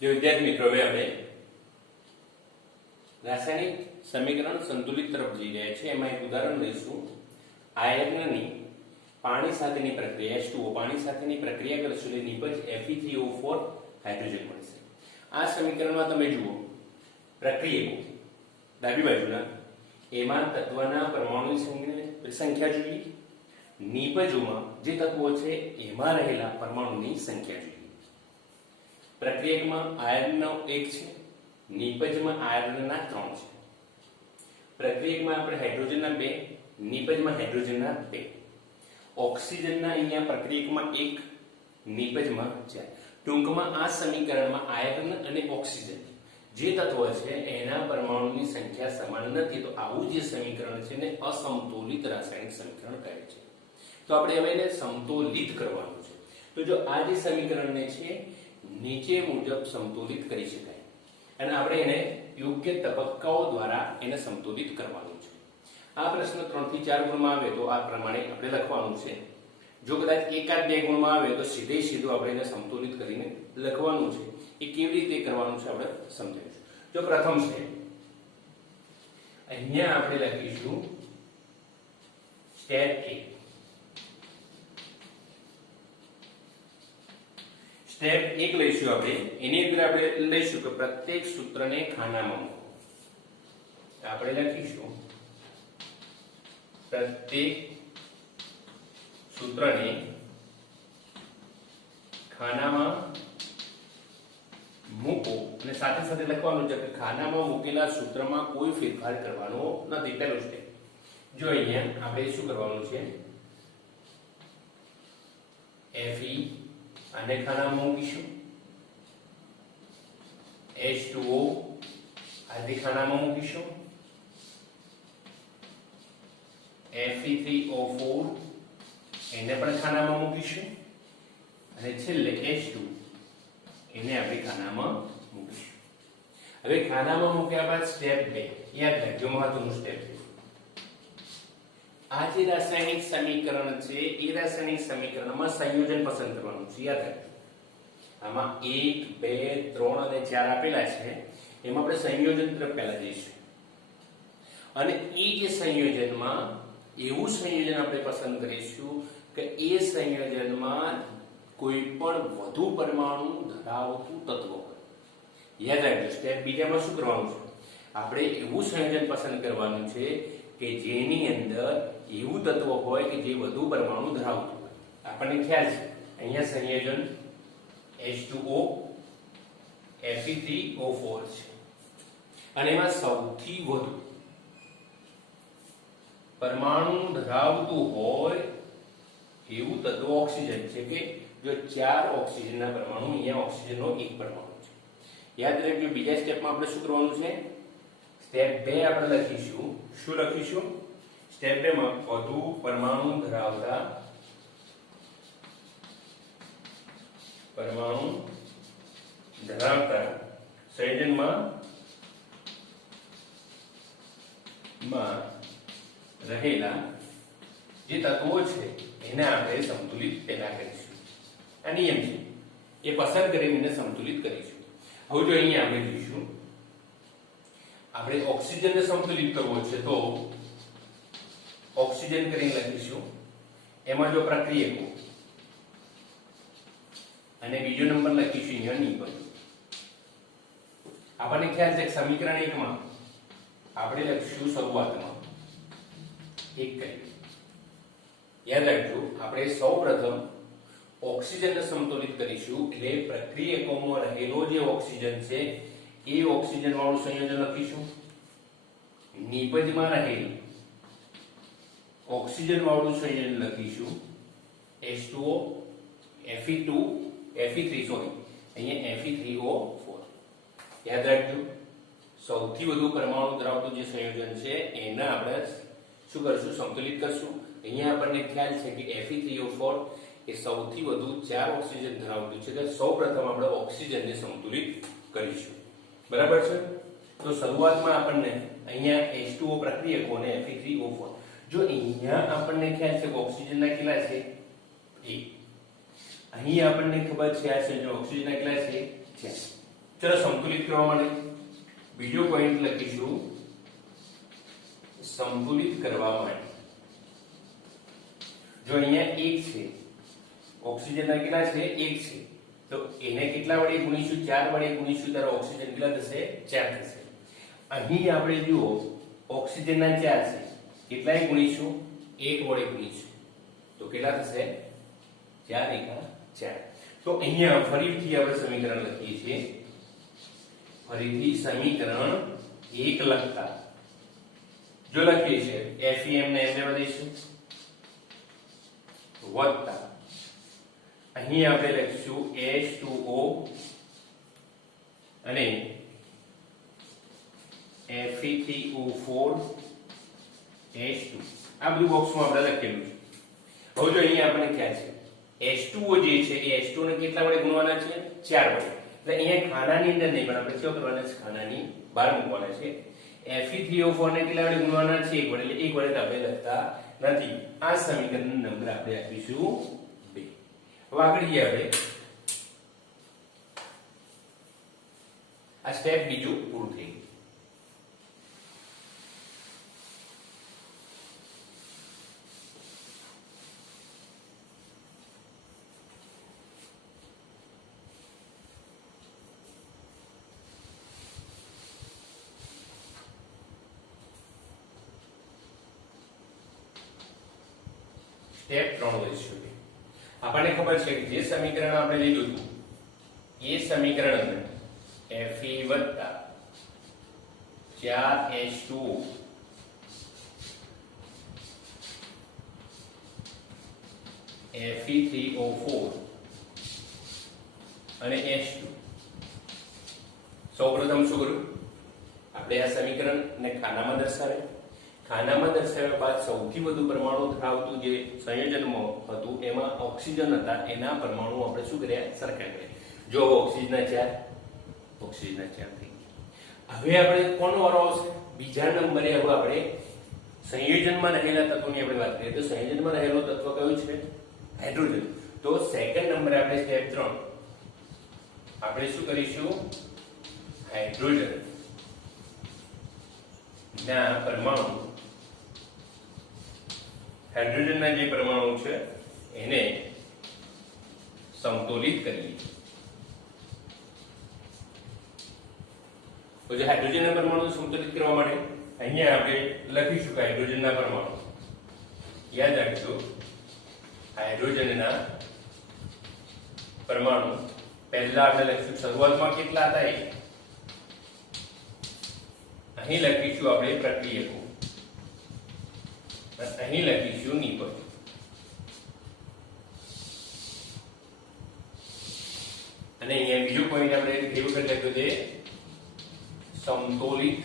जो विद्यार्थी मित्रों હવે આપણે રાસાયણિક સમીકરણ સંતુલિત તરફ જઈ રહ્યા છીએ। એમાં એક ઉદાહરણ લઈશું। આયર્નની પાણી સાથેની પ્રક્રિયા H2O પાણી સાથેની પ્રક્રિયા કરશું એટલે નિપજ Fe3O4 હાઇડ્રોજન મળશે। આ સમીકરણમાં તમે જુઓ પ્રક્રિયકો ડાબી બાજુના એમાં તત્વના પરમાણુની સંખ્યા જોઈએ, નિપજોમાં જે તત્વો છે એમાં રહેલા પરમાણુની સંખ્યા જોઈએ। પ્રક્રિયકમાં આયર્નનો 1 છે, નિપજમાં આયર્નના 3 છે। પ્રક્રિયકમાં આપણે હાઇડ્રોજનના 2, નિપજમાં હાઇડ્રોજનના 2। ઓક્સિજનના અહીંયા પ્રક્રિયકમાં 1, નિપજમાં 4। ટૂંકમાં આ સમીકરણમાં આયર્ન અને ઓક્સિજન જે તત્વ છે એના પરમાણુની સંખ્યા સમાન નથી, તો આવું જે સમીકરણ છે ને અસમતોલિત રાસાયણિક સમીકરણ કહે છે। તો આપણે હવે એને સમતોલિત કરવાનું છે। તો જો આ જે સમીકરણને છે નીચે મુજબ સમતોલિત કરી શકાય અને આપણે એને યોગ્ય તબક્કાઓ દ્વારા એને સમતોલિત કરવાનું છે। આ પ્રશ્ન 3 થી 4 ગુણમાં આવે તો આ પ્રમાણે આપણે લખવાનું છે। જો કદાચ 1 કે 2 ગુણમાં આવે તો સીધું આપણે એને સમતોલિત કરીને લખવાનું છે। એ કેવી રીતે કરવાનું છે આપણે સમજાવીશું। જો પ્રથમ છે અહીંયા આપણે લખીશું સ્ટેપ 1। સ્ટેપ 1 લઈશું આપણે। એની અંદર આપણે લઈશું કે પ્રત્યેક સૂત્રને ખાનામાં મૂકો। આપણે લખીશું પ્રત્યેક સૂત્રને ખાનામાં મૂકો અને સાથે સાથે લખવાનું છે કે ખાનામાં મૂકેલા સૂત્રમાં કોઈ ફેરફાર કરવાનો નથી। પહેલું સ્ટેપ જો અહીંયા આપણે શું કરવાનું છે Fe આને ખાનામાં મૂકીશું, H2O આને ખાનામાં મૂકીશું, Fe3O4 એને પણ ખાનામાં મૂકીશું અને છેલ્લે H2 એને આપણે ખાનામાં મૂકીશું। હવે ખાનામાં મૂક્યા બાદ સ્ટેપ 2 યાદ રાખજો, મહત્વનું સ્ટેપ છે। આ જે રાસાયણિક સમીકરણ છે એ રાસાયણિક સમીકરણમાં સંયોજન પસંદ કરવાનું છે। યાદ રાખજો આમાં 1, 2, 3 અને 4 આપેલા છે, એમાં આપણે સંયોજન તરફ પહેલા જઈશું અને એ જે સંયોજનમાં એવું સંયોજન આપણે પસંદ કરીશું કે એ સંયોજનમાં કોઈ પણ વધુ પરમાણુ ધરાવતું તત્વ હોય। યાદ રાખજો સ્ટેપ બીજામાં શું કરવાનું છે આપણે એવું સંયોજન પસંદ કરવાનું છે કે જેની અંદર એવું તત્વ હોય કે જે વધુ પરમાણુ ધરાવતું હોય। આપણને ખ્યાલ છે અહીંયા સંયોજન H2O Fe3O4 છે અને એમાં સૌથી વધુ પરમાણુ ધરાવતું હોય એવું તત્વ ઓક્સિજન છે કે જો 4 ઓક્સિજનના પરમાણુ, અહીંયા ઓક્સિજનનો 1 પરમાણુ છે। યાદ રાખજો બીજા સ્ટેપમાં આપણે શું કરવાનું છે સ્ટેપ 2 આપણે લખીશું। શું લખીશું સ્ટેપ 2 માં વધુ પરમાણુ ધરાવતા સંયોજનમાં રહેલા જે તત્વો છે એને આપણે સંતુલિત પેદા કરીશું। આ નિયમ છે, એ પસંદ કરીને સંતુલિત કરીશું। હવે જો અહીંયા આપણે જોઈશું આપણે ઓક્સિજનને સંતુલિત કરવો છે તો ઓક્સિજન કરીને લખીશું। એમાં જો પ્રક્રિયકો અને બીજો નંબર લખીશું અહીંયા નિપજ। આપણને ખ્યાલ છે સમીકરણ 1 માં આપણે લખીશું શરૂઆતમાં 1 કરી। યાદ રાખજો આપણે સૌપ્રથમ ઓક્સિજનને સંતુલિત કરીશું એટલે પ્રક્રિયકોમાં રહેલો જે ઓક્સિજન છે એ ઓક્સિજન વાળું સંયોજન લખીશું, નિપજમાં રહેલ ઓક્સિજન વાળું સંયોજન લખીશું H2O Fe3 અહીંયા Fe3O4। યાદ રાખજો સૌથી વધુ પરમાણુ ધરાવતું જે સંયોજન છે એને આપણે શું કરશું સંતુલિત કરશું। અહીંયા આપણને ખ્યાલ છે કે Fe3O4 એ સૌથી વધુ 4 ઓક્સિજન ધરાવતું છે, એટલે સૌપ્રથમ આપણે ઓક્સિજનને સંતુલિત કરીશું। બરાબર છે। તો શરૂઆતમાં આપણને અહીંયા H2O પ્રક્રિયકો અને Fe3O4 જો અહીંયા આપણને ખ્યાલ છે કે ઓક્સિજનના કેટલા છે 1, અહીં આપણને ખબર છે આ છે જો ઓક્સિજનના કેટલા છે 4। ચલો સંતુલિત કરવા માટે બીજો પોઈન્ટ લખીશું, સંતુલિત કરવા માટે. જો અહીંયા 1 છે, ઓક્સિજનના કેટલા છે 1 છે, તો એને કેટલા વડે ગુણીશું 4 વડે ગુણીશું ત્યારે ઓક્સિજન કેટલા થશે 4 થશે. અહીં આપણે જુઓ ઓક્સિજનના 4 છે, કેટલાય ગુણીશું 1 વડે ગુણીશું તો કેટલા થશે 4 × 4. તો અહીંયા ફરીથી આપણે સમીકરણ લખીએ છીએ, ફરીથી સમીકરણ 1 લખતા જો લખીએ છીએ FeM ને એમ લેવા દઈશું વત્તા અહીં આપણે લખીશું H2O અને Fe3O4 H2. આ બધું બોક્સમાં આપણે લખેલું છે. હવે જો અહીંયા આપણે ખ્યાલ છે H2O જે છે એ H2O ને કેટલા વડે ગુણવાના છે 4 વડે. એટલે અહીંયા ખાનાની અંદર નહીં પણ આપણે શું કરવાના છે ખાનાની બહાર મૂકવાના છે. Fe3O4 ને કેટલા વડે ગુણવાના છે 1 વડે. એટલે 1 વડે આપણે લખતા નથી. આ સમીકરણનો નંબર આપણે આપીશું 2. હવે આગળ જઈએ આપણે આ સ્ટેપ બીજું પૂરું થઈ ગયું. સ્ટેપ 3 લઈશું. આપણને ખબર છે કે જે સમીકરણ આપણે લીધું હતું એ સમીકરણ Fe વત્તા 4H2O Fe3O4 અને H2. સૌપ્રથમ શું કર્યું આપણે આ સમીકરણ ને ખાનામાં દર્શાવ્યા. ખાનામાં દર્શાવ્યા બાદ સૌથી વધુ પરમાણુ ધરાવતું જે સંયોજનમાં હતું એમાં ઓક્સિજન હતા, એના પરમાણુ આપણે શું કર્યા સરખા કર્યા. જો ઓક્સિજનના 4 થઈ ગયા. હવે આપણે કોનો વારો આવશે બીજા નંબરે. હવે આપણે સંયોજનમાં રહેલા તત્વોની આપણે વાત કરીએ તો સંયોજનમાં રહેલો તત્વ કયું છે હાઇડ્રોજન. તો સેકન્ડ નંબરે આપણે સ્ટેપ 3 આપણે શું કરીશું હાઇડ્રોજન ના પરમાણુ, હાઇડ્રોજનના જે પરમાણુ છે એને સમતોલિત કરીએ. તો જે હાઇડ્રોજનના પરમાણુ સમતોલિત કરવા માટે અહીંયા આપણે લખીશું કે હાઇડ્રોજનના પરમાણુ, યાદ રાખજો હાઇડ્રોજનના પરમાણુ પહેલા આપણે લખીશું શરૂઆતમાં કેટલા હતા એ અહીં લખીશું આપણે પ્રક્રિયકો, અહીં લખીશું નિપજ. અને અહીંયા બીજો પોઈન્ટ આપણે કેવું કરી લખ્યું છે સમતોલિત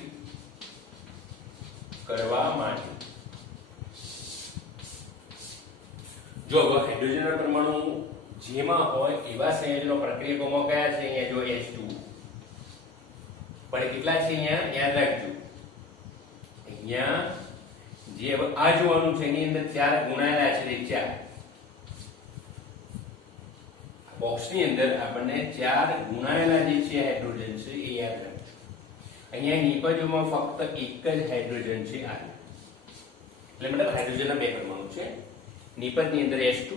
કરવા માટે. જો હાઇડ્રોજનના પરમાણુ જેમાં હોય એવા સંયોજનો પ્રક્રિયકોમાં કયા છે અહીંયા જો H2 પણ કેટલા છે અહીંયા યાદ રાખજો. અહીંયા જે આ જોવાનું છે એની અંદર 4 ગુણાયેલા છે 4 બોક્સની અંદર આપણને 4 ગુણાયેલા જે છે હાઇડ્રોજન છે એ યાદ રાખજો. અહીંયા નિપજોમાં ફક્ત એક જ હાઇડ્રોજન છે આ, એટલે મતલબ હાઇડ્રોજનના 2 પરમાણુ છે. નિપજની અંદર H2,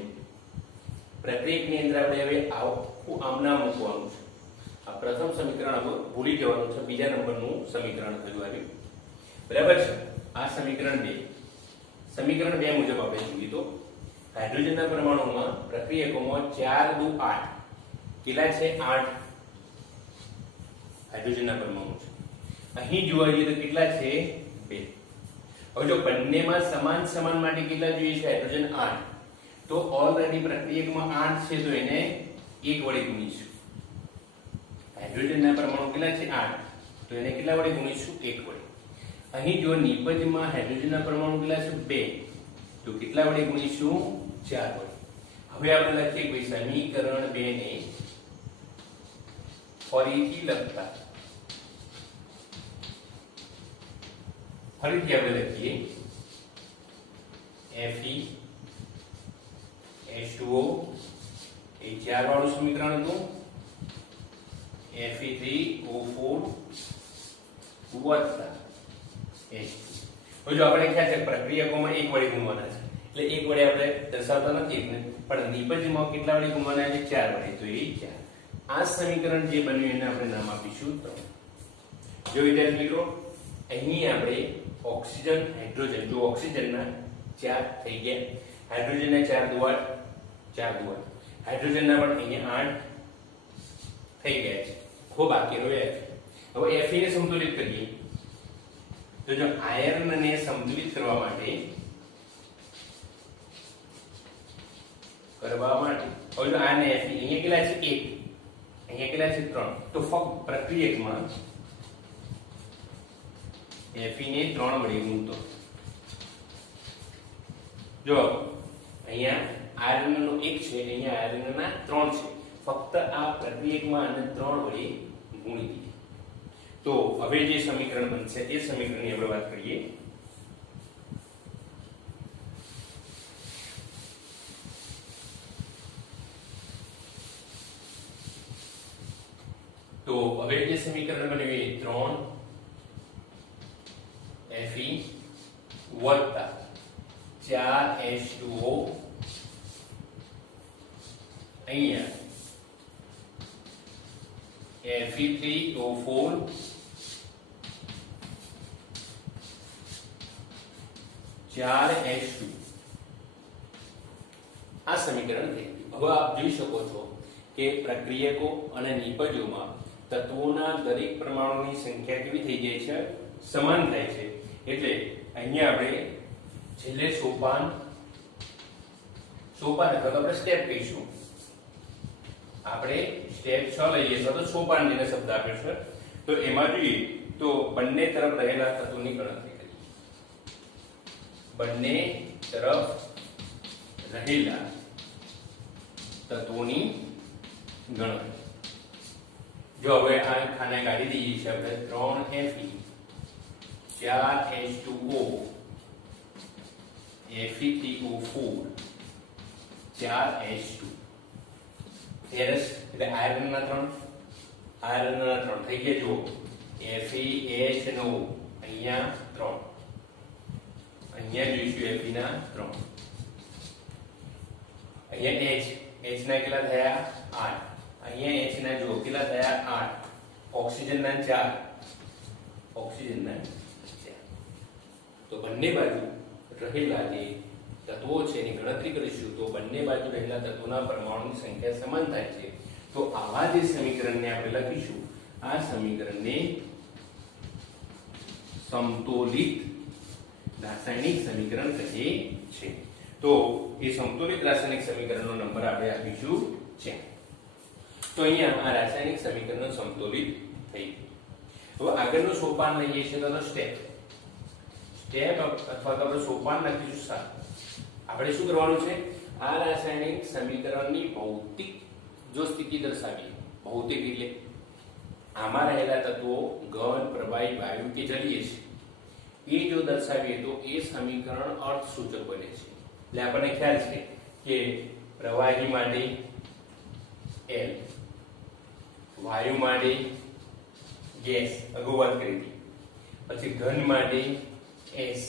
પ્રક્રિયકની અંદર આપણે હવે આખું આમના મૂકવાનું છે. આ પ્રથમ સમીકરણ આપણે ભૂલી જવાનું છે, બીજા નંબરનું સમીકરણ હજુ આવ્યું બરાબર છે. આ સમીકરણ 2 મુજબ આપણે જોઈએ તો હાઇડ્રોજનના પરમાણુમાં પ્રક્રિયકોમાં 4 દુ 8 કેટલા છે 8 હાઇડ્રોજનના પરમાણુ છે. અહીં જોવા જઈએ તો કેટલા છે 2. હવે જો બંનેમાં સમાન સમાન માટે કેટલા જોઈએ છે હાઇડ્રોજન 8, તો ઓલરેડી પ્રક્રિયકમાં 8 છે તો એને 1 વડે ગુણીશું. હાઇડ્રોજનના પરમાણુ કેટલા છે 8 તો એને કેટલા વડે ગુણીશું 1 વડે. અહીં જો નિપજમાં હાઇડ્રોજનના પરમાણુ કેટલા છે 2 તો કેટલા વડે ગુણીશું 4 વડે. હવે આપણે લખીએ કે સમીકરણ 2 ને ફરીથી લખતા ફરીથી આપણે લખીએ Fe H2O એ 4 વાળું સમીકરણ હતું. Fe3O4 વત્તા H2. હવે જો આપણે ખ્યાલ છે પ્રક્રિયકોમાં એક વડે ગુણવાના છે એટલે એક વડે આપણે દર્શાવતા નથી એટલે પણ નિપજમાં કેટલા વડે ગુણવાના છે 4 વડે તો એ 4. આ સમીકરણ જે બન્યું એને આપણે નામ આપીશું 3. જો વિદ્યાર્થી મિત્રો અહીં આપણે ઓક્સિજન હાઇડ્રોજન જો ઓક્સિજનના 4 થઈ ગયા હાઇડ્રોજનના 4 દુઆ હાઇડ્રોજનના પણ અહીંયા 8 થઈ ગયા છે ખૂબ બાકી રહ્યો હવે Fe ને સંતુલિત કરીએ તો જો આયર્ન ને સંતુલિત કરવા માટે હવે જો આને Fe અહીંયા કેટલા છે 1 અહીંયા કેટલા છે 3 તો ફક્ત પ્રક્રિયકમાં Fe ને 3 વડે ગુણતો જો અહીંયા આયર્ન નો 1 છે અહીંયા આયર્ન ના 3 છે ફક્ત આ પ્રક્રિયકમાં આને 3 વડે ગુણી દીધી તો હવે જે સમીકરણ બનશે એ સમીકરણની આપણે વાત કરીએ તો હવે જે સમીકરણ બન્યું એ 3 Fe વત્તા 4H2O અહીંયા Fe3O4 4H2 આ સમીકરણ થઈ ગયું. હવે આપ જોઈ શકો છો કે પ્રક્રિયકો અને નિપજોમાં તત્વોના દરેક પરમાણુની સંખ્યા કેવી થઈ જાય છે સમાન થાય છે એટલે અહીંયા આપણે છેલ્લે સોપાન અથવા તો આપણે સ્ટેપ કહીશું આપણે સ્ટેપ 6 લઈએ તો સોપાન જેને શબ્દ આપ્યો છે તો એમાં જોઈએ તો બંને તરફ રહેલા તત્વોની ગણતરી કરીએ બંને તરફ રહેલા તત્વોની ગણતરી જો હવે આ ખાને કાઢી દઈએ છીએ આપણે 3 Fe 4H2O Fe3O4 4H2 ferrous એટલે આયર્ન ના 3 થઈ ગયા જો FeH નો અહીંયા 3 અહીંયા જોઈશું Fe ના 3 અહીંયા H ના કેટલા થયા 8 અહીંયા H ના જો કેટલા થયા 8 ઓક્સિજન ના 4 તો બંને બાજુ રહેલા જે તત્વો છે એની ગણતરી કરીશું તો બંને બાજુ રહેલા તત્વોના પરમાણુની સંખ્યા સમાન થાય છે તો આવા જે સમીકરણને આપણે લખીશું આ સમીકરણને સમતોલિત રાસાયણિક સમીકરણ કહે છે તો એ સમતોલિત રાસાયણિક સમીકરણનો નંબર આપણે આપીશું છે તો અહીંયા આ રાસાયણિક સમીકરણનો સમતોલિત થઈ ગયું. હવે આગળનું સોપાન લઈએ છીએ તો સ્ટેપ અથવા તો આપણે સોપાન લખીશું 7 આપણે શું કરવાનું છે આ રાસાયણિક સમીકરણની ભૌતિક જો સ્થિતિ દર્શાવીએ ભૌતિક એટલે આમાં રહેલા તત્વો ઘન પ્રવાહી વાયુ કે જલીય છે એ જો દર્શાવીએ તો એ સમીકરણ અર્થસૂચક બને છે એટલે આપણને ખ્યાલ છે કે પ્રવાહી માટે L વાયુ માટે ગેસ અગાઉ વાત કરી હતી પછી ઘન માટે S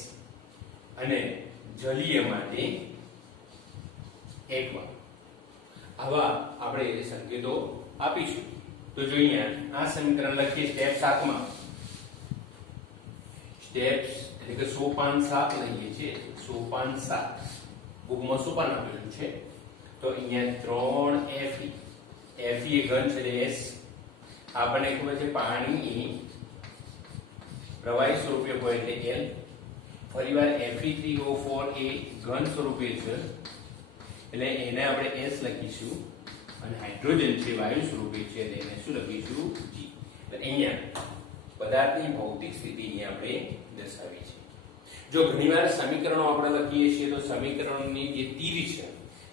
અને જલીય માટે એકમાં આવા આપણે સંકેતો આપીશું તો જોઈએ આ સમીકરણ લખીએ સ્ટેપ 7 માં સ્ટેપ્સ એટલે કે સોપાન 7 લઈએ છીએ સોપાન 7 બુકમાં સોપાન આપેલું છે તો અહીંયા 3 Fe એ ઘન છે S આપણને ખબર છે પાણી પ્રવાહી સ્વરૂપે હોય એટલે L ફરીવાર Fe3O4 એ ઘન સ્વરૂપે છે એટલે એને આપણે S લખીશું અને હાઇડ્રોજન છે વાયુ સ્વરૂપે છે એટલે એને શું લખીશું G. તો અહીંયા પદાર્થની ભૌતિક સ્થિતિ અહીંયા આપણે દર્શાવી છે જો ઘણીવાર સમીકરણો આપણે લખીએ છીએ તો સમીકરણોની જે તીર છે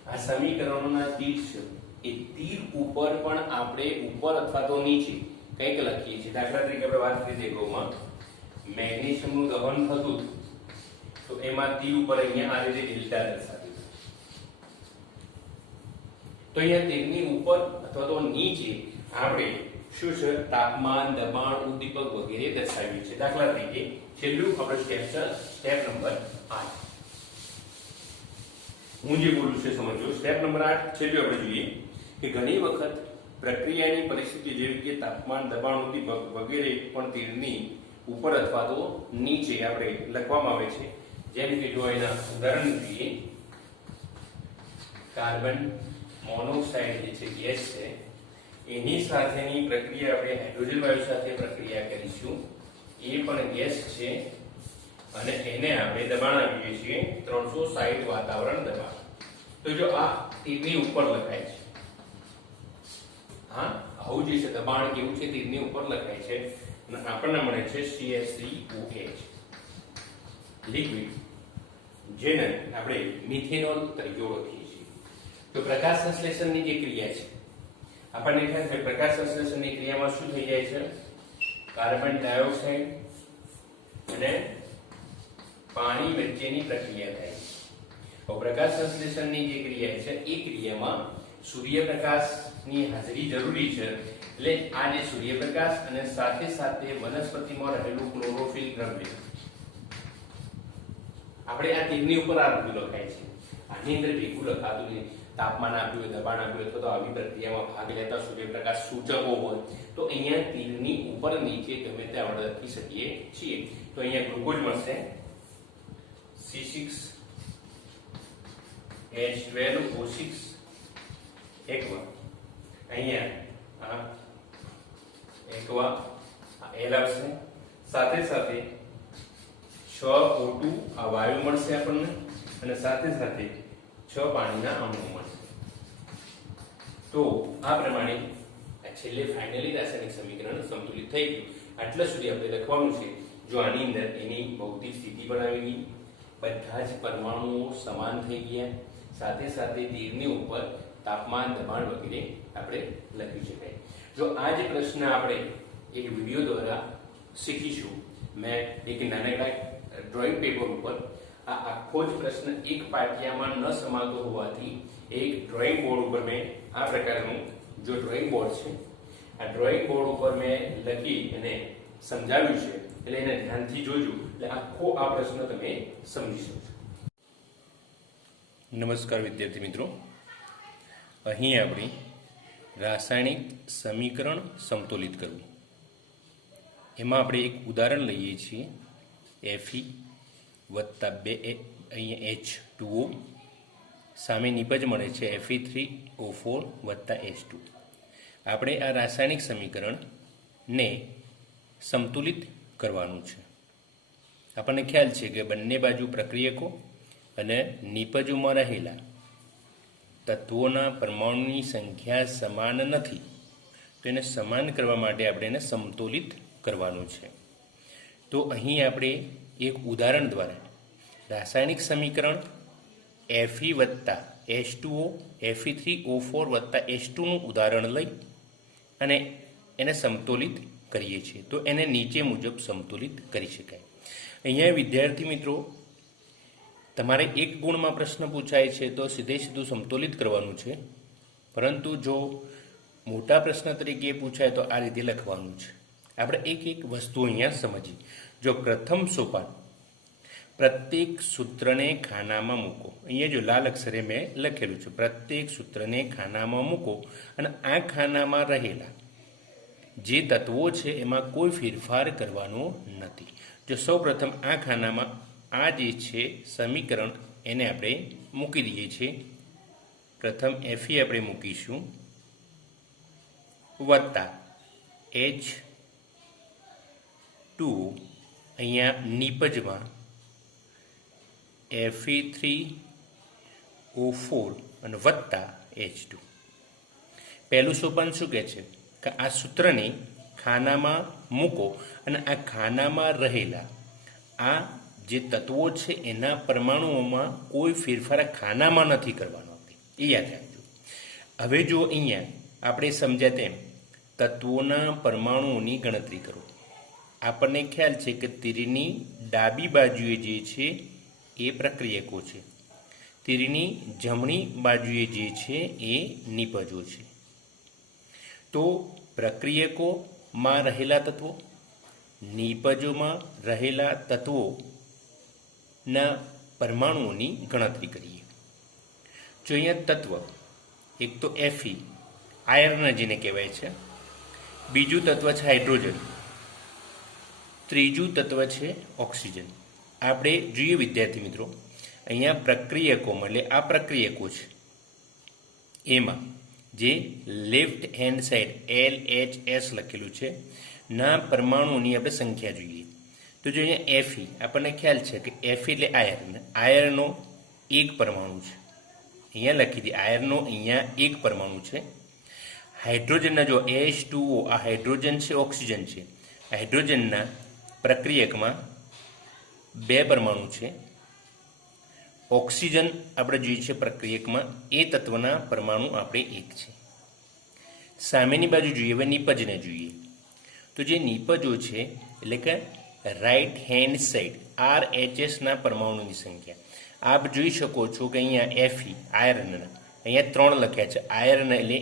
આ સમીકરણોના તીર છે એ તીર ઉપર પણ આપણે ઉપર અથવા તો નીચે કંઈક લખીએ છીએ દાખલા તરીકે આપણે વાત કરી દેખોમાં મેગ્નેશિયમનું દહન થતું તો એમાં તીર ઉપર અહીંયા આ રીતે ડેલ્ટા દર્શાવી તો અહીંયા તીરની ઉપર અથવા તો નીચે આપણે શું છે? તાપમાન, દબાણ, ઉદ્દીપક વગેરે દર્શાવ્યું છે. દાખલા તરીકે છેલ્લું આપણે સ્ટેપ છે, સ્ટેપ નંબર 8. હું જે બોલું છે સમજો. સ્ટેપ નંબર 8 છેલ્લું આપણે જોઈએ કે ઘણી વખત પ્રક્રિયાની પરિસ્થિતિ જેવી કે તાપમાન, દબાણ, ઉદ્દીપક વગેરે પણ તીરની ઉપર અથવા તો નીચે આપણે લખવામાં આવે છે. જેમ કે જો એના ઉદાહરણ જોઈએ, કાર્બન મોનોક્સાઇડ જે છે ગેસ છે, એની સાથેની પ્રક્રિયા આપણે હાઇડ્રોજન વાયુ સાથે પ્રક્રિયા કરીશું. એ પણ ગેસ છે અને એને આપણે દબાણ આપીએ છીએ 360 વાતાવરણ દબાણ. તો જો આ તીરની ઉપર લખાય છે, હા આવું જે છે દબાણ કેવું છે તીરની ઉપર લખાય છે અને આપણને મળે છે CH3OH લિક્વિડ, જેને આપણે મિથેનોલ તરીકે ઓળખીએ છીએ. તો પ્રકાશ સંશ્લેષણની જે ક્રિયા છે, આપણને ખ્યાલ છે પ્રકાશ સંશ્લેષણની ક્રિયામાં શું થઈ જાય છે? કાર્બન ડાયોક્સાઇડ અને પાણી વચ્ચેની પ્રક્રિયા થાય છે. તો પ્રકાશ સંશ્લેષણની જે ક્રિયા છે એ ક્રિયામાં સૂર્યપ્રકાશની હાજરી જરૂરી છે. એટલે આ જે સૂર્યપ્રકાશ અને સાથે સાથે વનસ્પતિમાં રહેલું ક્લોરોફિલ દ્રવ્ય આપણે આ તીરની ઉપર આ બધું લખાય છે. આની અંદર ભેગું લખાતું નહીં. તાપમાન આપ્યું હોય, દબાણ આપ્યું હોય, તો આવી પ્રક્રિયામાં ભાગ લેતા સૂર્યપ્રકાશ સૂચકો હોય તો અહીંયા તીરની ઉપર નીચે ગમે તે આપણે લખી શકીએ છીએ. તો અહીંયા ગ્લુકોઝ મળશે C6H12O6 એકવા, અહીંયા એકવા L આવશે, સાથે સાથે 6O2 આ વાયુ મળશે આપણને અને સાથે સાથે 6 પાણીના અણુઓ મળશે. તો આ પ્રમાણે છેલ્લે ફાઇનલી રાસાયણિક સમીકરણ સંતુલિત થઈ ગયું. આટલા સુધી આપણે લખવાનું છે. જો આની અંદર એની ભૌતિક સ્થિતિ પણ આવી ગઈ, બધા જ પરમાણુઓ સમાન થઈ ગયા, સાથે સાથે તીરની ઉપર તાપમાન, દબાણ વગેરે આપણે લખી શકાય. જો આ જે પ્રશ્ન આપણે એક વિડિયો દ્વારા શીખીશું, મેં એક નાનકડા ડ્રોઈંગ પેપર ઉપર આ આખો જ પ્રશ્ન એક પાટિયામાં ન સમાતો હોવાથી એક ડ્રોઈંગ બોર્ડ ઉપર મેં આ પ્રકારનું જો ડ્રોઈંગ બોર્ડ છે, આ ડ્રોઈંગ બોર્ડ ઉપર મેં લખી અને સમજાવ્યું છે. એટલે એને ધ્યાનથી જોજો એટલે આખો આ પ્રશ્ન તમે સમજી શકશો. નમસ્કાર વિદ્યાર્થી મિત્રો, અહીં આપણે રાસાયણિક સમીકરણ સમતોલિત કરવું એમાં આપણે એક ઉદાહરણ લઈએ છીએ. Fe વત્તા 2 અહીંયા H2O, સામે નિપજ મળે છે Fe3O4 વત્તા H2. આપણે આ રાસાયણિક સમીકરણને સમતુલિત કરવાનું છે. આપણને ખ્યાલ છે કે બંને બાજુ પ્રક્રિયકો અને નિપજોમાં રહેલા તત્વોના પરમાણુની સંખ્યા સમાન નથી. તો એને સમાન કરવા માટે આપણે એને સમતોલિત કરવાનું છે. તો અહીં આપણે એક ઉદાહરણ દ્વારા રાસાયણિક સમીકરણ Fe વત્તા H2O Fe3O4 વત્તા H2નું ઉદાહરણ લઈ અને એને સમતોલિત કરીએ છીએ. તો એને નીચે મુજબ સમતોલિત કરી શકાય. અહીંયા વિદ્યાર્થી મિત્રો, તમારે એક ગુણમાં પ્રશ્ન પૂછાય છે તો સીધે સીધું સમતોલિત કરવાનું છે, પરંતુ જો મોટા પ્રશ્ન તરીકે પૂછાય તો આ રીતે લખવાનું છે. આપણે એક એક વસ્તુ અહીંયા સમજીએ. જો પ્રથમ સોપાન, પ્રત્યેક સૂત્રને ખાનામાં મૂકો. અહીંયા જો લાલ અક્ષરે મેં લખેલું છે, પ્રત્યેક સૂત્રને ખાનામાં મૂકો અને આ ખાનામાં રહેલા જે તત્વો છે એમાં કોઈ ફેરફાર કરવાનો નથી. જો સૌ પ્રથમ આ ખાનામાં આ જે છે સમીકરણ એને આપણે મૂકી દઈએ છીએ. પ્રથમ Fe આપણે મૂકીશું વત્તા H2 અહીંયા નિપજમાં Fe3O4 અને વત્તા H2. પહેલું સોપાન શું કહે છે કે આ સૂત્રને ખાનામાં મૂકો અને આ ખાનામાં રહેલા આ જે તત્વો છે એના પરમાણુઓમાં કોઈ ફેરફાર ખાનામાં નથી કરવાનો. એ યાદ રાખજો. હવે જો અહીંયા આપણે સમજ્યા તેમ તત્વોના પરમાણુઓની ગણતરી કરો. આપણને ખ્યાલ છે કે તીરની ડાબી બાજુએ જે છે એ પ્રક્રિયકો છે, તીરની જમણી બાજુએ જે છે એ નિપજો છે. તો પ્રક્રિયકોમાં રહેલા તત્વો, નિપજોમાં રહેલા તત્વોના પરમાણુઓની ગણતરી કરીએ. જો અહીંયા તત્વ એક તો Fe આયર્ન જેને કહેવાય છે, બીજું તત્વ છે હાઇડ્રોજન, ત્રીજું તત્વ છે ઓક્સિજન. આપણે જોઈએ વિદ્યાર્થી મિત્રો, અહીંયા પ્રક્રિયકોમાં એટલે આ પ્રક્રિયકો છે એમાં જે લેફ્ટ હેન્ડ સાઈડ LHS લખેલું છે ના પરમાણુઓની આપણે સંખ્યા જોઈએ. તો જો અહીંયા Fe આપણને ખ્યાલ છે કે Fe એટલે આયર્ન, આયર્નનો એક પરમાણુ છે, અહીંયા લખી દઈએ આયર્નનો અહીંયા એક પરમાણુ છે. હાઇડ્રોજનના જો H2O આ હાઇડ્રોજન છે ઓક્સિજન છે, હાઇડ્રોજનના પ્રક્રિયકમાં બે પરમાણુ છે. ઓક્સિજન આપણે જોઈએ છે પ્રક્રિયકમાં એ તત્વના પરમાણુ આપણે એક છે. સામેની બાજુ જોઈએ, હવે નિપજને જોઈએ. તો જે નિપજો છે એટલે કે રાઈટ હેન્ડ સાઈડ RHS ના પરમાણુની સંખ્યા આપ જોઈ શકો છો કે અહીંયા Fe આયર્નના અહીંયા 3 લખ્યા છે. આયર્ન એટલે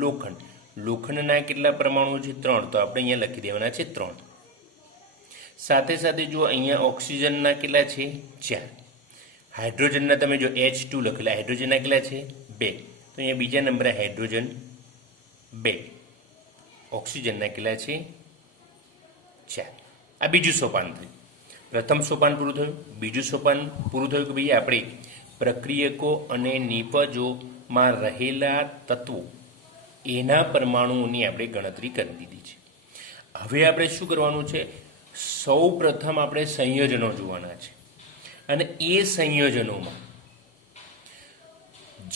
લોખંડ, લોખંડના કેટલા પરમાણુ છે? 3. તો આપણે અહીંયા લખી દેવાના છે 3. સાથે સાથે જો અહીંયા ઓક્સિજનના કેટલા છે? 4. હાઇડ્રોજનના તમે જો H2 લખેલા, હાઇડ્રોજનના કેટલા છે? 2. તો અહીંયા બીજા નંબરે હાઇડ્રોજન 2. ઓક્સિજનના કેટલા છે? 4. આ બીજું સોપાન થયું. પ્રથમ સોપાન પૂરું થયું. બીજું સોપાન પૂરું થયું કે ભાઈ આપણે પ્રક્રિયકો અને નિપજોમાં રહેલા તત્વો એના પરમાણુઓની આપણે ગણતરી કરી દીધી છે. હવે આપણે શું કરવાનું છે? સૌ પ્રથમ આપણે સંયોજનો જોવાના છે અને એ સંયોજનોમાં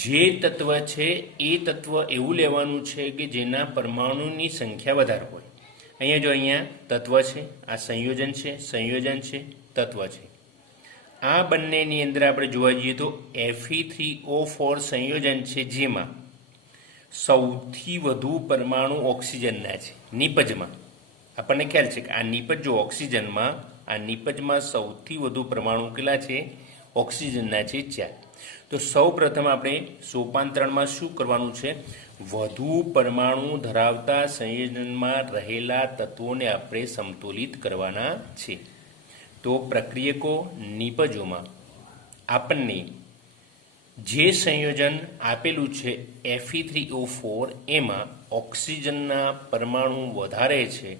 જે તત્વ છે એ તત્વ એવું લેવાનું છે કે જેના પરમાણુની સંખ્યા વધારે હોય. અહીંયા જો અહીંયા તત્વ છે, આ સંયોજન છે, સંયોજન છે, તત્વ છે. આ બંનેની અંદર આપણે જોવા જઈએ તો Fe3O4 સંયોજન છે જેમાં સૌથી વધુ પરમાણુ ઓક્સિજનના છે. નિપજમાં આપણને ખ્યાલ છે કે આ નિપજ જો ઓક્સિજનમાં, આ નિપજમાં સૌથી વધુ પરમાણુ કેટલા છે? ઓક્સિજનના છે 4. તો સૌ પ્રથમ આપણે સોપાન 3માં શું કરવાનું છે? વધુ પરમાણુ ધરાવતા સંયોજનમાં રહેલા તત્વોને આપણે સમતોલિત કરવાના છે. તો પ્રક્રિયકો નિપજોમાં આપણને જે સંયોજન આપેલું છે Fe3O4 એમાં ઓક્સિજનના પરમાણુ વધારે છે,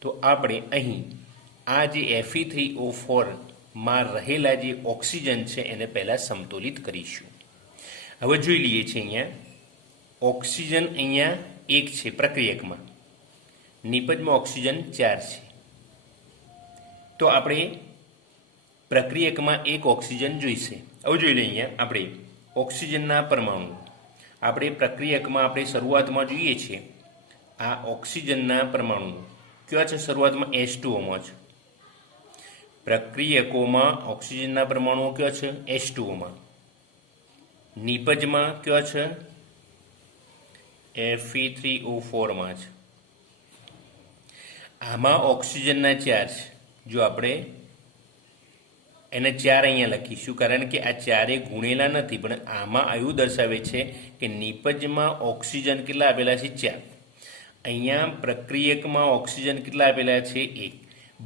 તો આપણે અહીં આ જે Fe3O4 માં રહેલા જે ઓક્સિજન છે એને પહેલાં સમતોલિત કરીશું. હવે જોઈ લઈએ છીએ અહીંયા ઓક્સિજન અહીંયા 1 છે પ્રક્રિયકમાં, નિપજમાં ઓક્સિજન 4 છે. તો આપણે પ્રક્રિયકમાં 1 ઓક્સિજન જોઈશે. હવે જોઈ લઈએ અહીંયા આપણે ઓક્સિજનના પરમાણુ આપણે પ્રક્રિયકમાં આપણે શરૂઆતમાં જોઈએ છીએ. આ ઓક્સિજનના પરમાણુ કયા છે? શરૂઆતમાં H2Oમાં છે. પ્રક્રિયકોમાં ઓક્સિજનના પરમાણુઓ કયા છે? H2Oમાં. નિપજમાં કયા છે? Fe3O4માં છે. આમાં ઓક્સિજનના 4 છે. જો આપણે એને 4 અહીંયા લખીશું કારણ કે આ 4 ગુણેલા નથી, પણ આમાં એવું દર્શાવે છે કે નિપજમાં ઓક્સિજન કેટલા આપેલા છે? 4. અહીંયા પ્રક્રિયકમાં ઓક્સિજન કેટલા આપેલા છે? 1.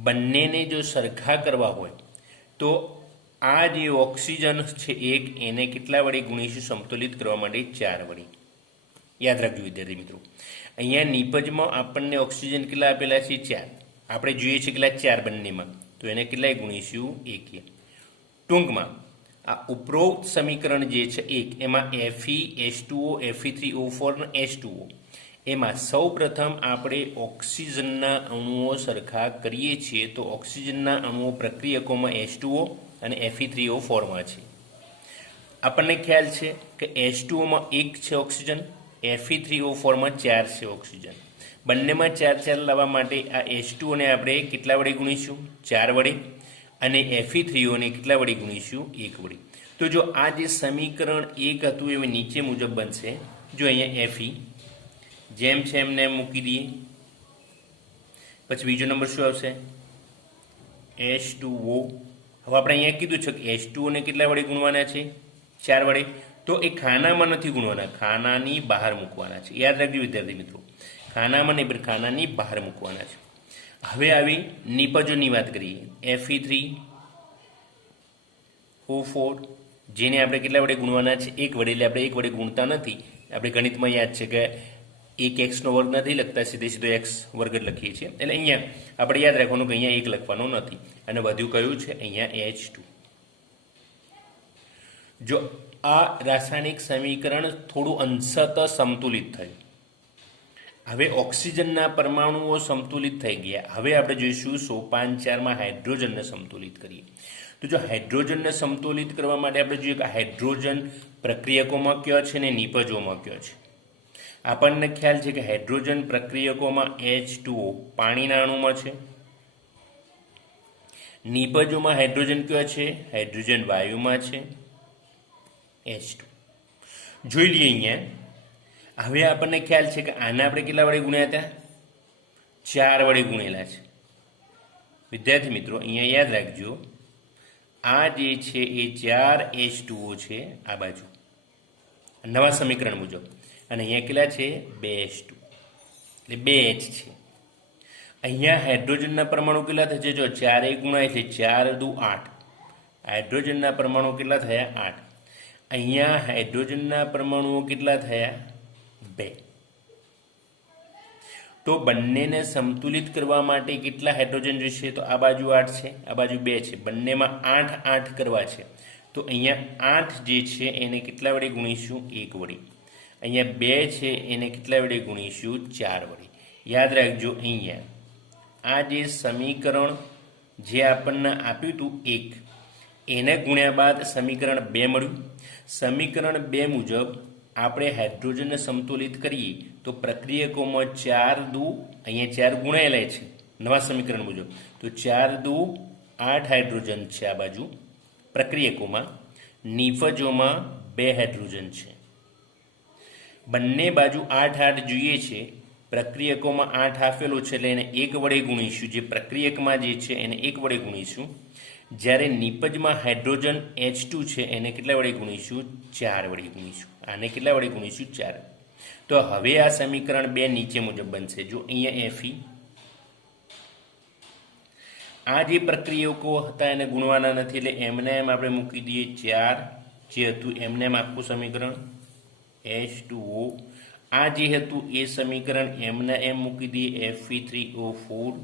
બંનેને જો સરખા કરવા હોય તો આ જે ઓક્સિજન છે 1 એને કેટલા વડે ગુણીશું સમતુલિત કરવા માટે? 4 વડે. યાદ રાખજો વિદ્યાર્થી મિત્રો, અહીંયા નિપજમાં આપણને ઓક્સિજન કેટલા આપેલા છે? 4. આપણે જોઈએ છીએ કેટલા? 4 બંનેમાં, તો એને કેટલાય ગુણીશું? 1. ટૂંકમાં આ ઉપરોક્ત સમીકરણ જે છે 1 એમાં Fe, H2O, Fe3O4 અને H2O એમાં સૌ પ્રથમ આપણે ઓક્સિજનના અણુઓ સરખા કરીએ છીએ. તો ઓક્સિજનના અણુઓ પ્રક્રિયકોમાં H2O અને Fe3O4માં છે. આપણને ખ્યાલ છે કે H2Oમાં 1 છે ઓક્સિજન, Fe3O4માં 4 છે ઓક્સિજન. બંનેમાં 4 લાવવા માટે આ H2Oને આપણે કેટલા વડે ગુણીશું? 4 વડે. અને Fe3Oને કેટલા વડે ગુણીશું? 1 વડે. તો જો આ જે સમીકરણ 1 હતું એ નીચે મુજબ બનશે. જો અહીંયા Fe જેમ છે એમને મૂકી દઈએ. પછી બીજો નંબર શું આવશે? H2O. હવે આપણે અહીંયા કીધું છે કે H2Oને કેટલા વડે ગુણવાના છે? 4 વડે. તો એ ખાનામાં નથી ગુણવાના, ખાનાની બહાર મૂકવાના છે. યાદ રાખજો વિદ્યાર્થી મિત્રો, ખાનામાં નહીં પણ ખાનાની બહાર મૂકવાના છે. હવે આવી નિપજોની વાત કરીએ. Fe3O4 જેને આપણે કેટલા વડે ગુણવાના છે? 1 વડે. એટલે આપણે 1 વડે ગુણતા નથી. આપણે ગણિતમાં યાદ છે કે 1x નો વર્ગ નથી લખતા, સીધો x વર્ગ જ લખીએ છીએ. એટલે અહીંયા આપણે યાદ રાખવાનું કે અહીંયા 1 લખવાનો નથી. અને વધ્યું કયું છે? અહીંયા H2. જો આ રાસાયણિક સમીકરણ થોડું અંશતઃ સંતુલિત થયું. હવે ઓક્સિજનના પરમાણુઓ સંતુલિત થઈ ગયા. હવે આપણે જોઈશું સોપાન 4માં હાઇડ્રોજનને સંતુલિત કરીએ. તો જો હાઇડ્રોજનને સંતુલિત કરવા માટે આપણે જોઈએ કે હાઇડ્રોજન પ્રક્રિયકોમાં કયો છે ને નિપજોમાં કયો છે. આપણને ખ્યાલ છે કે હાઇડ્રોજન પ્રક્રિયકોમાં H2O પાણીના અણુમાં છે. નિપજોમાં હાઇડ્રોજન કયો છે? હાઇડ્રોજન વાયુમાં છે, H2. જોઈ લઈએ અહીંયા. હવે આપણને ખ્યાલ છે કે આને આપણે કેટલા વડે ગુણ્યા હતા? 4 વડે ગુણેલા છે. વિદ્યાર્થી મિત્રો અહીંયા યાદ રાખજો, આ જે છે એ 4 H2O છે આ બાજુ નવા સમીકરણ મુજબ, અને અહીંયા કેટલા છે? 2 H2 એટલે 2 H છે. અહીંયા હાઇડ્રોજનના પરમાણુ કેટલા થશે? જો 4 1 ગુણાય એટલે 4 દુ 8. હાઇડ્રોજનના પરમાણુ કેટલા થયા? 8. અહીંયા હાઇડ્રોજનના પરમાણુઓ કેટલા થયા? 2. તો બંનેને સંતુલિત કરવા માટે કેટલા હાઇડ્રોજન જોઈશે? તો આ બાજુ 8 છે, આ બાજુ 2 છે. બંનેમાં 8 8 કરવા છે. તો અહીંયા 8 જે છે એને કેટલા વડે ગુણીશું? 1 વડે. અહીંયા 2 છે એને કેટલા વડે ગુણીશું? 4 વડે. યાદ રાખજો, અહીંયા આ જે સમીકરણ જે આપણને આપ્યું હતું 1, એને ગુણ્યા બાદ સમીકરણ 2 મળ્યું. સમીકરણ 2 મુજબ આપણે હાઇડ્રોજનને સંતુલિત કરીએ તો પ્રક્રિયકોમાં 4 દુ, અહીંયા 4 ગુણાયેલા છે નવા સમીકરણ મુજબ, તો 4 દુ 8 હાઇડ્રોજન છે આ બાજુ પ્રક્રિયકોમાં. નિપજોમાં 2 હાઇડ્રોજન છે. બંને બાજુ 8 8 જોઈએ છે. પ્રક્રિયકોમાં 8 આપેલો છે એટલે એને 1 વડે ગુણીશું. જે પ્રક્રિયકમાં જે છે એને 1 વડે ગુણીશું. જ્યારે નિપજમાં હાઇડ્રોજન H2 છે એને કેટલા વડે ગુણીશું? 4 વડે ગુણીશું. આને કેટલા વડે ગુણીશું? 4. તો હવે આ સમીકરણ 2 નીચે મુજબ બનશે. જો અહીંયા Fe, આ જે પ્રક્રિયકો હતા એને ગુણવાના નથી એટલે એમને એમ આપણે મૂકી દઈએ 4 જે હતું એમને એમ આખું સમીકરણ. H2O આ જે હતું એ સમીકરણ એમને એમ મૂકી દઈએ Fe3O4.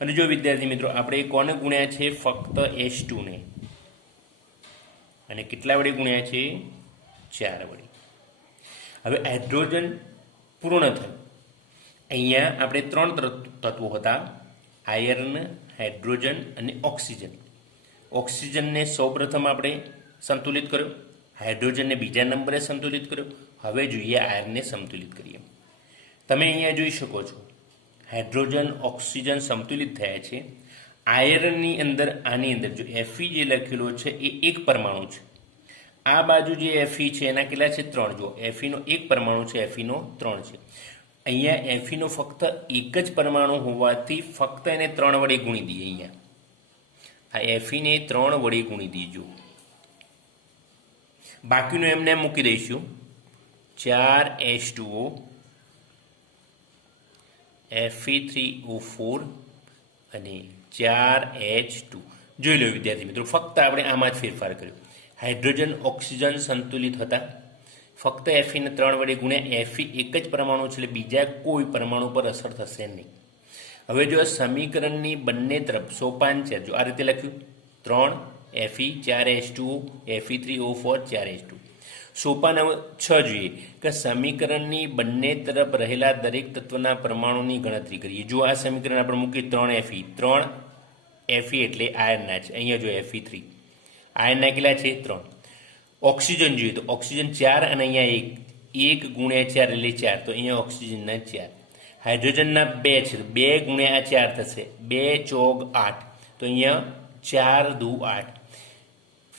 અને જો વિદ્યાર્થી મિત્રો આપણે કોને ગુણ્યા છે? ફક્ત H2 ને. અને કેટલા વડે ગુણ્યા છે? 4 વડે. હવે હાઇડ્રોજન પૂર્ણ થયું. અહીંયા આપણે 3 તત્વો હતા: આયર્ન, હાઇડ્રોજન અને ઓક્સિજન. ઓક્સિજનને સૌપ્રથમ આપણે સંતુલિત કર્યો, હાઇડ્રોજનને બીજા નંબરે સંતુલિત કર્યો. હવે જોઈએ આયર્નને સંતુલિત કરીએ. તમે અહીંયા જોઈ શકો છો હાઇડ્રોજન ઓક્સિજન સંતુલિત થયા છે. આયર્નની અંદર આની અંદર જો Fe જે લખેલો છે એ 1 પરમાણુ છે. આ બાજુ જે Fe છે એના કેટલા છે? 3. જો Feનો 1 પરમાણુ છે, Feનો 3 છે. અહીંયા Feનો ફક્ત 1 જ પરમાણુ હોવાથી ફક્ત એને 3 વડે ગુણી દઈએ. અહીંયા આ Feને 3 વડે ગુણી દીજો. બાકીનું એમને મૂકી દઈશું. 4 H2O, Fe3O4 અને 4 H2. જોઈ લો વિદ્યાર્થી મિત્રો, ફક્ત આપણે આમાં જ ફેરફાર કર્યો. હાઇડ્રોજન ઓક્સિજન સંતુલિત હતા. ફક્ત Feને 3 વડે ગુણ્યા. Fe 1 જ પરમાણુ છે એટલે બીજા કોઈ પરમાણુ પર અસર થશે નહીં. હવે જો સમીકરણની બંને તરફ સોપાન 4 જો આ રીતે લખ્યું 3 Fe 4 H2O, Fe3O4 4 H2. સોપાન 6 જોઈએ કે સમીકરણની બંને તરફ રહેલા દરેક તત્વના પરમાણુની ગણતરી કરીએ. જો આ સમીકરણ આપણે મૂકીએ 3 Fe એટલે આયર્નના છે. અહીંયા જો Fe3 આયર્નના કેટલા છે? 3. ઓક્સિજન જોઈએ તો ઓક્સિજન 4 અને અહીંયા 1 ગુણ્યા 4 એટલે 4, તો અહીંયા ઓક્સિજનના 4. હાઇડ્રોજનના 2 છે, 2 ગુણ્યા 4 થશે, 2 ચોક 8, તો અહીંયા 4 દુ 8.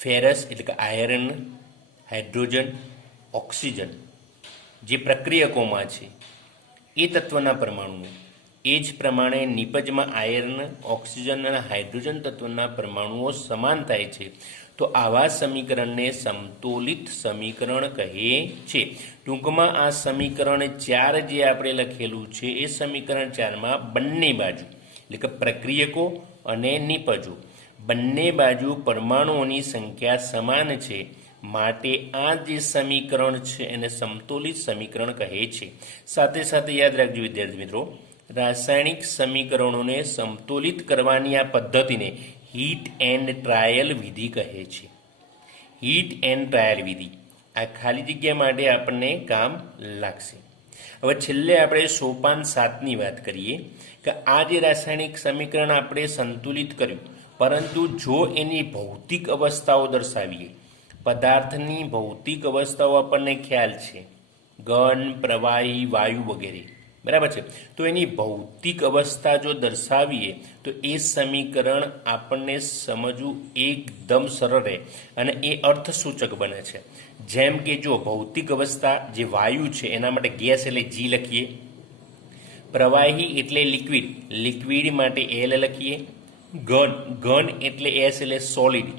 ફેરસ એટલે કે આયર્ન, હાઇડ્રોજન, ઓક્સિજન જે પ્રક્રિયકોમાં છે એ તત્વના પરમાણુ એ જ પ્રમાણે નિપજમાં આયર્ન, ઓક્સિજન અને હાઇડ્રોજન તત્વના પરમાણુઓ સમાન થાય છે. તો આવા સમીકરણને સમતોલિત સમીકરણ કહે છે. ટૂંકમાં આ સમીકરણ 4 જે આપણે લખેલું છે એ સમીકરણ 4માં બંને બાજુ એટલે કે પ્રક્રિયકો અને નિપજો બંને બાજુ પરમાણુઓની સંખ્યા સમાન છે, માટે આ જે સમીકરણ છે એને સમતોલિત સમીકરણ કહે છે. સાથે સાથે યાદ રાખજો વિદ્યાર્થી મિત્રો, રાસાયણિક સમીકરણોને સમતોલિત કરવાની આ પદ્ધતિને હીટ એન્ડ ટ્રાયલ વિધિ કહે છે. હીટ એન્ડ ટ્રાયલ વિધિ આ ખાલી જગ્યા માટે આપણને કામ લાગશે. હવે છેલ્લે આપણે સોપાન 7ની વાત કરીએ કે આ જે રાસાયણિક સમીકરણ આપણે સંતુલિત કર્યું, પરંતુ જો એની ભૌતિક અવસ્થાઓ દર્શાવીએ, પદાર્થની ભૌતિક અવસ્થાઓ આપણને ખ્યાલ છે, ઘન, પ્રવાહી, વાયુ વગેરે, બરાબર છે, તો એની ભૌતિક અવસ્થા જો દર્શાવીએ તો એ સમીકરણ આપણને સમજવું એકદમ સરળ રહે અને એ અર્થસૂચક બને છે. જેમ કે જો ભૌતિક અવસ્થા જે વાયુ છે એના માટે ગેસ એટલે જી લખીએ, પ્રવાહી એટલે લિક્વિડ, લિક્વિડ માટે એલ લખીએ, ઘન એટલે એસ એટલે સોલિડ,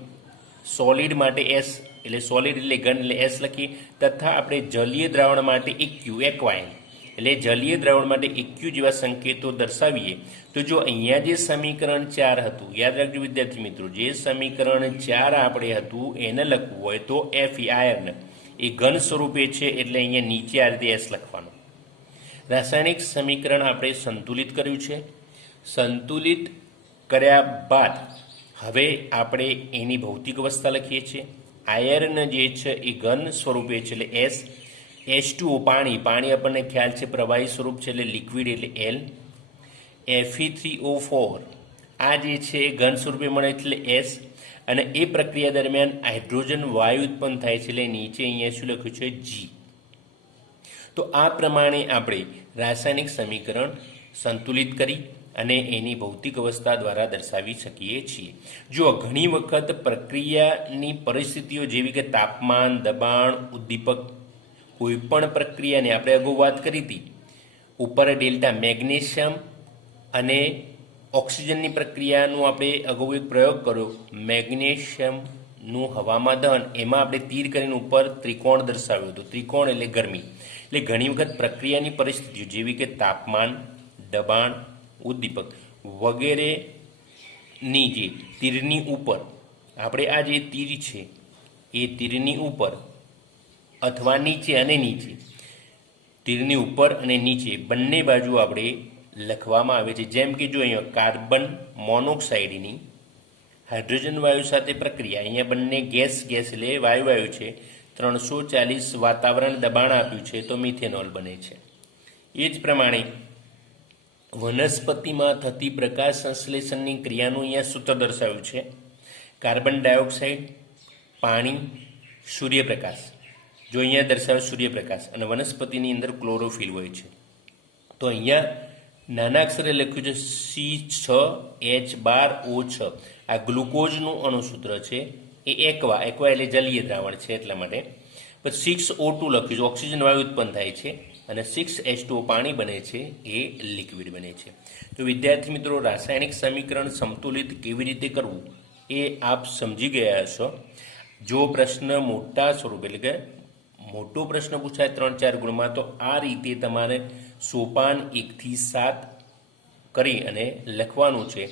સોલિડ માટે એસ એટલે સોલિડ એટલે ઘન એટલે એસ લખીએ, તથા આપણે જલીય દ્રાવણ માટે એક્યુ એક્વાઇન એટલે જલીય દ્રાવણ માટે એક્યુ જેવા સંકેતો દર્શાવીએ. તો જો અહીંયા જે સમીકરણ 4 હતું, યાદ રાખજો વિદ્યાર્થી મિત્રો, જે સમીકરણ 4 આપણે હતું એને લખવું હોય તો Fe આયર્ન એ ઘન સ્વરૂપે છે એટલે અહીંયા નીચે આ રીતે એસ લખવાનું. રાસાયણિક સમીકરણ આપણે સંતુલિત કર્યું છે. સંતુલિત કર્યા બાદ હવે આપણે એની ભૌતિક અવસ્થા લખીએ છીએ. આયર્ન જે છે એ ઘન સ્વરૂપે છે એટલે એસ, H2O પાણી, પાણી આપણને ખ્યાલ છે પ્રવાહી સ્વરૂપ છે એટલે લિક્વિડ એટલે એલ, Fe3O4 આ જે છે એ ઘન સ્વરૂપે મળે એટલે એસ, અને એ પ્રક્રિયા દરમિયાન હાઇડ્રોજન વાયુ ઉત્પન્ન થાય છે એટલે નીચે અહીંયા શું લખ્યું છે જી. તો આ પ્રમાણે આપણે રાસાયણિક સમીકરણ સંતુલિત કરી અને એની ભૌતિક અવસ્થા દ્વારા દર્શાવી શકીએ છીએ. જો ઘણી વખત પ્રક્રિયાની પરિસ્થિતિઓ જેવી કે તાપમાન, દબાણ, ઉદ્દીપક, કોઈ પણ પ્રક્રિયાને આપણે અગાઉ વાત કરી હતી ઉપર ડેલ્ટા, મેગ્નેશિયમ અને ઓક્સિજનની પ્રક્રિયાનું આપણે અગાઉ એક પ્રયોગ કર્યો, મેગ્નેશિયમનું હવામાં દહન, એમાં આપણે તીર કરીને ઉપર ત્રિકોણ દર્શાવ્યો હતો. ત્રિકોણ એટલે ગરમી. એટલે ઘણી વખત પ્રક્રિયાની પરિસ્થિતિઓ જેવી કે તાપમાન, દબાણ, ઉદ્દીપક વગેરેની જે તીરની ઉપર આપણે આ જે તીર છે એ તીરની ઉપર અથવા નીચે અને નીચે, તીરની ઉપર અને નીચે બંને બાજુ આપણે લખવામાં આવે છે. જેમ કે જો અહીંયા કાર્બન મોનોક્સાઇડની હાઇડ્રોજન વાયુ સાથે પ્રક્રિયા, અહીંયા બંને ગેસ એટલે વાયુ છે, 340 વાતાવરણ દબાણ આપ્યું છે તો મિથેનોલ બને છે. એ જ પ્રમાણે વનસ્પતિમાં થતી પ્રકાશ સંશ્લેષણની ક્રિયાનું અહીંયા સૂત્ર દર્શાવ્યું છે. કાર્બન ડાયોક્સાઇડ, પાણી, સૂર્યપ્રકાશ. જો અહીંયા દર્શાવે સૂર્યપ્રકાશ અને વનસ્પતિની અંદર ક્લોરોફિલ હોય છે. તો અહીંયા નાના અક્ષરે લખ્યું છે C6H12O6. આ ગ્લુકોઝનું અણુસૂત્ર છે એ એક્વા એટલે જલીય દ્રાવણ છે એટલા માટે. પછી 6O2 લખ્યું છે, ઓક્સિજન વાયુ ઉત્પન્ન થાય છે, અને 6H2O પાણી બને છે એ લિક્વિડ બને છે. તો વિદ્યાર્થી મિત્રો, રાસાયણિક સમીકરણ સંતુલિત કેવી રીતે કરવું એ આપ સમજી ગયા છો. જો પ્રશ્ન મોટા સ્વરૂપે એટલે કે મોટો પ્રશ્ન પૂછાય 3-4 ગુણમાં તો આ રીતે તમારે સોપાન 1 થી 7 કરી અને લખવાનું છે.